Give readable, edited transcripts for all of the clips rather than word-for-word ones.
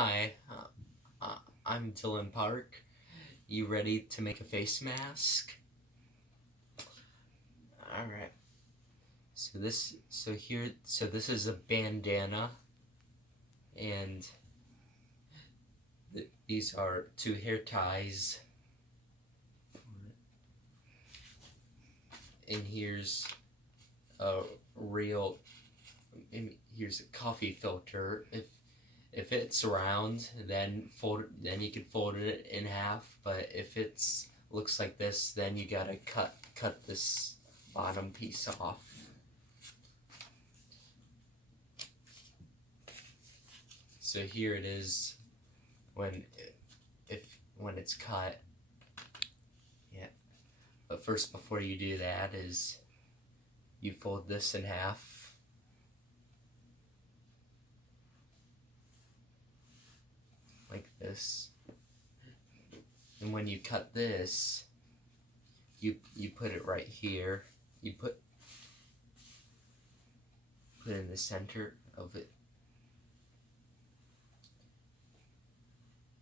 Hi, I'm Dylan Park. You ready to make a face mask? Alright. So this is a bandana, and these are two hair ties. And here's a real, here's a coffee filter. If it's round, then you can fold it in half. But if it's looks like this, then you gotta cut this bottom piece off. So here it is when it's cut. Yeah. But first, before you do that, is you fold this in half. Like this. And when you cut this, you put it right here. You put in the center of it.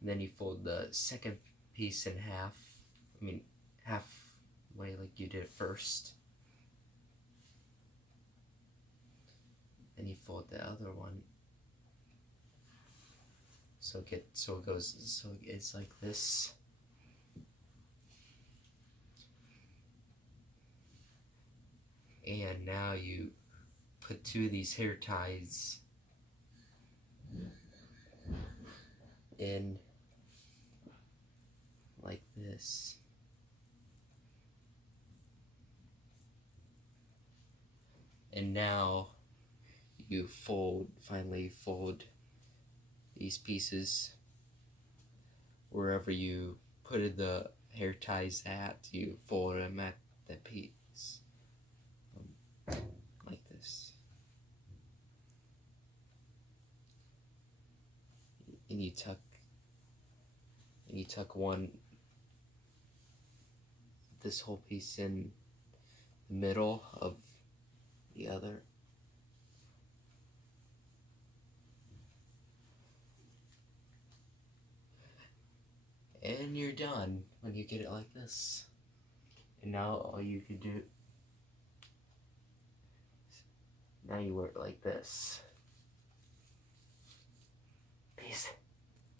And then you fold the second piece in half. I mean, halfway like you did it first. Then you fold the other one. So it's like this. And now you put two of these hair ties in like this. And now you finally fold these pieces wherever you put the hair ties at. You fold them at the piece like this, and you tuck this whole piece in the middle of the other. And you're done when you get it like this. And now all you can do, now you wear it like this. Peace.